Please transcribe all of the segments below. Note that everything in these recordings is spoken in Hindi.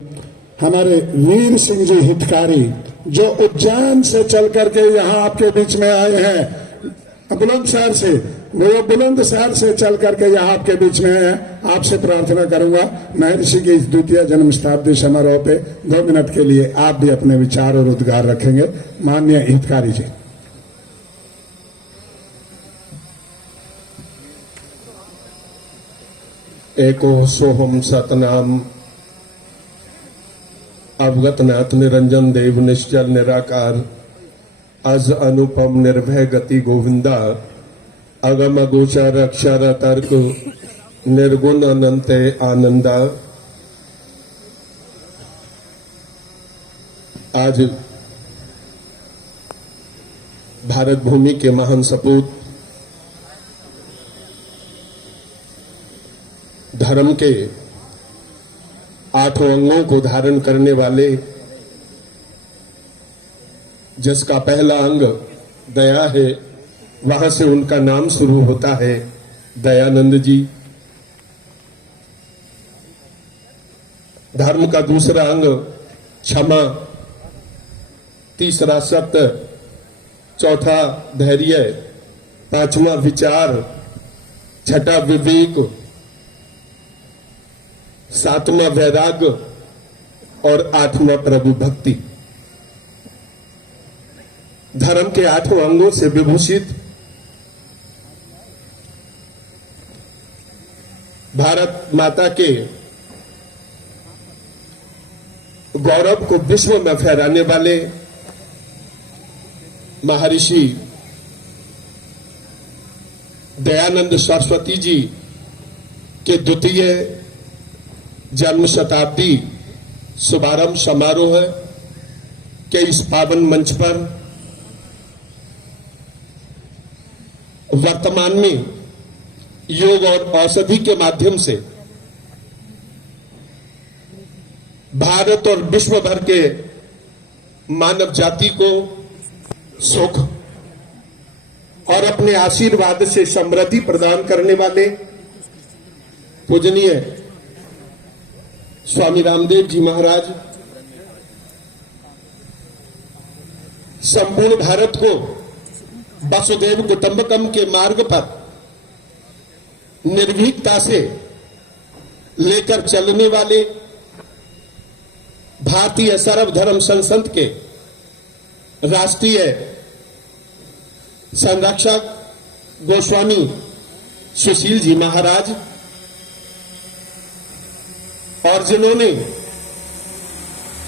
हमारे वीर सिंह जी हितकारी जो उज्जैन से चल करके यहाँ आपके बीच में आए हैं, बुलंदशहर से, वो बुलंदशहर से चल करके यहाँ आपके बीच में है। आपसे प्रार्थना करूंगा महर्षि की इस द्वितीय जन्म शताब्दी समारोह पे 2 मिनट के लिए आप भी अपने विचार और उद्गार रखेंगे। माननीय हितकारी जी। एको सोहम सतनाम अवगत नाथ निरंजन देव निश्चल निराकार अज अनुपम निर्भय गति गोविंदा अगम गोचर अक्षर तर्क निर्गुण अनंत आनंदा। आज भारत भूमि के महान सपूत, धर्म के 8 अंगों को धारण करने वाले, जिसका पहला अंग दया है, वहां से उनका नाम शुरू होता है, दयानंद जी। धर्म का दूसरा अंग क्षमा, तीसरा सत्य, चौथा धैर्य, पांचवा विचार, छठा विवेक, सातवां वैराग्य और 8वां प्रभु भक्ति। धर्म के 8 अंगों से विभूषित भारत माता के गौरव को विश्व में फहराने वाले महर्षि दयानंद सरस्वती जी के द्वितीय जन्म शताब्दी शुभारंभ समारोह के इस पावन मंच पर वर्तमान में योग और औषधि के माध्यम से भारत और विश्व भर के मानव जाति को सुख और अपने आशीर्वाद से समृद्धि प्रदान करने वाले पूजनीय स्वामी रामदेव जी महाराज संपूर्ण भारत को वसुदेव कुटुंबकम के मार्ग पर निर्भीकता से लेकर चलने वाले भारतीय सर्वधर्म संसद के राष्ट्रीय संरक्षक गोस्वामी सुशील जी महाराज, और जिन्होंने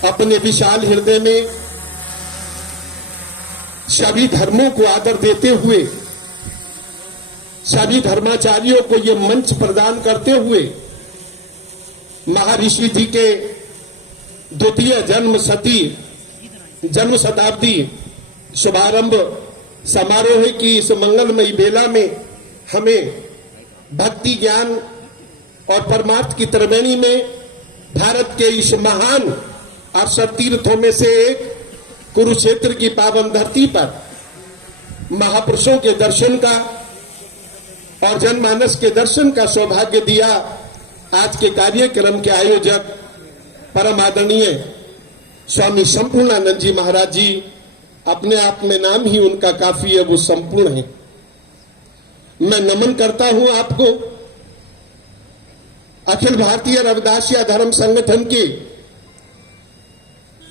अपने विशाल हृदय में सभी धर्मों को आदर देते हुए, सभी धर्माचार्यों को ये मंच प्रदान करते हुए महर्षि जी के द्वितीय जन्म शताब्दी शुभारंभ समारोह की इस मंगलमयी बेला में हमें भक्ति, ज्ञान और परमार्थ की त्रिवेणी में भारत के इस महान अवसर तीर्थों में से एक कुरुक्षेत्र की पावन धरती पर महापुरुषों के दर्शन का और जनमानस के दर्शन का सौभाग्य दिया। आज के कार्यक्रम के आयोजक परम आदरणीय स्वामी संपूर्णानंद जी महाराज जी, अपने आप में नाम ही उनका काफी है, वो संपूर्ण है। मैं नमन करता हूं आपको। अखिल भारतीय रविदासिया धर्म संगठन के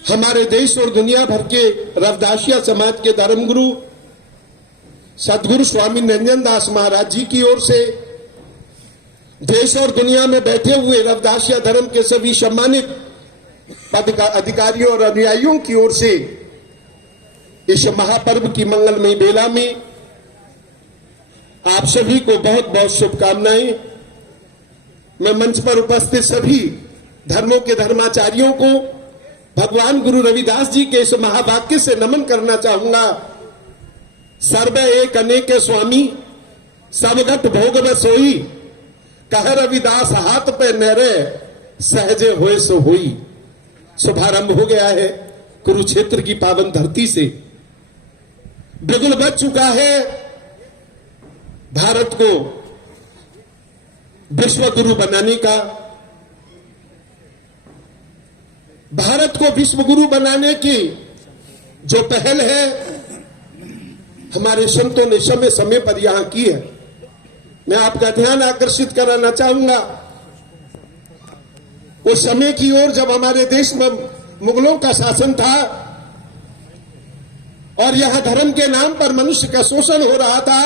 हमारे देश और दुनिया भर के रविदासिया समाज के धर्मगुरु सदगुरु स्वामी निरंजन दास महाराज जी की ओर से देश और दुनिया में बैठे हुए रविदासिया धर्म के सभी सम्मानित अधिकारियों और अनुयायियों की ओर से इस महापर्व की मंगलमयी बेला में आप सभी को बहुत बहुत शुभकामनाएं। मैं मंच पर उपस्थित सभी धर्मों के धर्माचार्यों को भगवान गुरु रविदास जी के इस महावाक्य से नमन करना चाहूंगा। सर्व एक अनेक स्वामी सब घट भोग न सोई, कह रविदास हाथ पे नहरे सहजे होए सो होई। शुभारंभ हो गया है कुरुक्षेत्र की पावन धरती से। बिगुल बच चुका है भारत को विश्व गुरु बनाने का। भारत को विश्व गुरु बनाने की जो पहल है हमारे संतों ने समय समय पर यहां की है। मैं आपका ध्यान आकर्षित कराना चाहूंगा उस समय की ओर जब हमारे देश में मुगलों का शासन था और यहां धर्म के नाम पर मनुष्य का शोषण हो रहा था,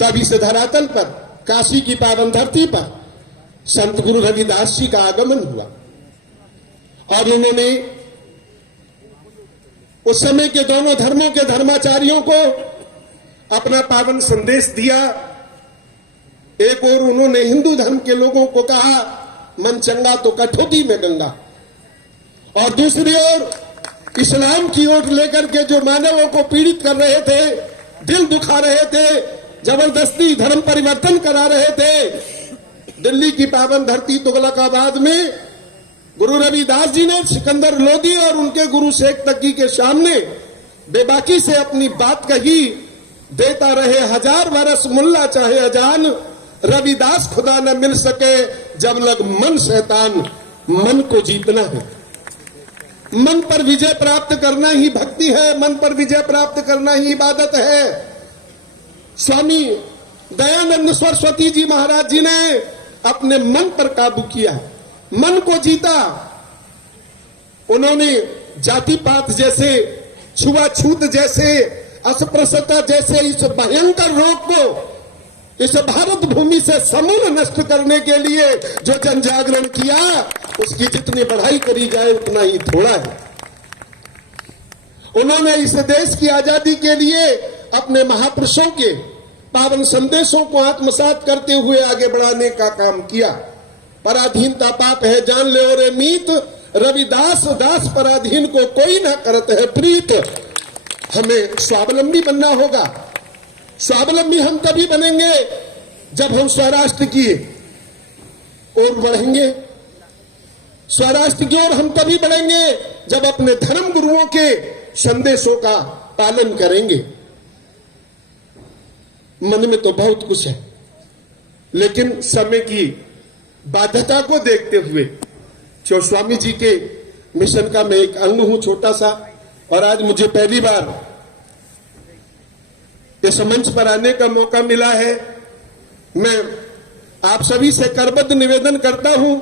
तब इस धरातल पर काशी की पावन धरती पर संत गुरु रविदास जी का आगमन हुआ और उन्होंने उस समय के दोनों धर्मों के धर्माचार्यों को अपना पावन संदेश दिया। एक और उन्होंने हिंदू धर्म के लोगों को कहा मन चंगा तो कठौती में गंगा, और दूसरी ओर इस्लाम की ओर लेकर के जो मानवों को पीड़ित कर रहे थे, दिल दुखा रहे थे, जबरदस्ती धर्म परिवर्तन करा रहे थे, दिल्ली की पावन धरती तुगलकाबाद में गुरु रविदास जी ने सिकंदर लोदी और उनके गुरु शेख तकी के सामने बेबाकी से अपनी बात कही। देता रहे 1000 वर्ष मुल्ला चाहे अजान, रविदास खुदा न मिल सके जब लग मन शैतान। मन को जीतना है, मन पर विजय प्राप्त करना ही भक्ति है, मन पर विजय प्राप्त करना ही इबादत है। स्वामी दयानंद सरस्वती जी महाराज जी ने अपने मन पर काबू किया, मन को जीता। उन्होंने जाति पात जैसे, छुआछूत जैसे, अस्पृश्यता जैसे इस भयंकर रोग को इस भारत भूमि से समूल नष्ट करने के लिए जो जन जागरण किया, उसकी जितनी बढ़ाई करी जाए उतना ही थोड़ा है। उन्होंने इस देश की आजादी के लिए अपने महापुरुषों के पावन संदेशों को आत्मसात करते हुए आगे बढ़ाने का काम किया। पराधीनता पाप है जान ले और मीत, रविदास दास पराधीन को कोई ना करत है प्रीत। हमें स्वावलंबी बनना होगा। स्वावलंबी हम तभी बनेंगे जब हम स्वराष्ट्र की ओर बढ़ेंगे। स्वराष्ट्र की ओर हम तभी बढ़ेंगे जब अपने धर्म गुरुओं के संदेशों का पालन करेंगे। मन में तो बहुत कुछ है, लेकिन समय की बाध्यता को देखते हुए जो स्वामी जी के मिशन का मैं एक अंग हूं छोटा सा, और आज मुझे पहली बार इस मंच पर आने का मौका मिला है। मैं आप सभी से करबद्ध निवेदन करता हूं,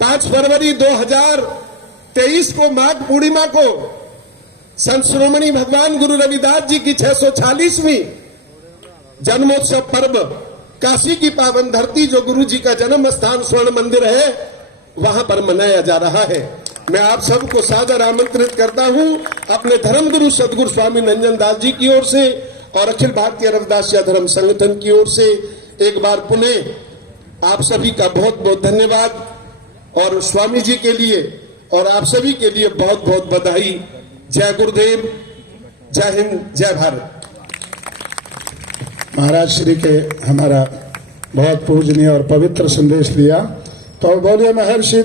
5 फरवरी 2023 को माघ पूर्णिमा को संत शिरोमणि भगवान गुरु रविदास जी की 646वीं जन्मोत्सव पर्व काशी की पावन धरती जो गुरु जी का जन्म स्थान स्वर्ण मंदिर है, वहां पर मनाया जा रहा है। मैं आप सबको सादर आमंत्रित करता हूं अपने धर्म गुरु सदगुरु स्वामी नंजन दास जी की ओर से और अखिल भारतीय रविदासिया धर्म संगठन की ओर से एक बार पुनः आप सभी का बहुत बहुत धन्यवाद, और स्वामी जी के लिए और आप सभी के लिए बहुत बहुत बधाई। जय गुरुदेव, जय हिंद, जय भारत। महाराज श्री के हमारा बहुत पूजनीय और पवित्र संदेश दिया, तो बोलिए महर्षि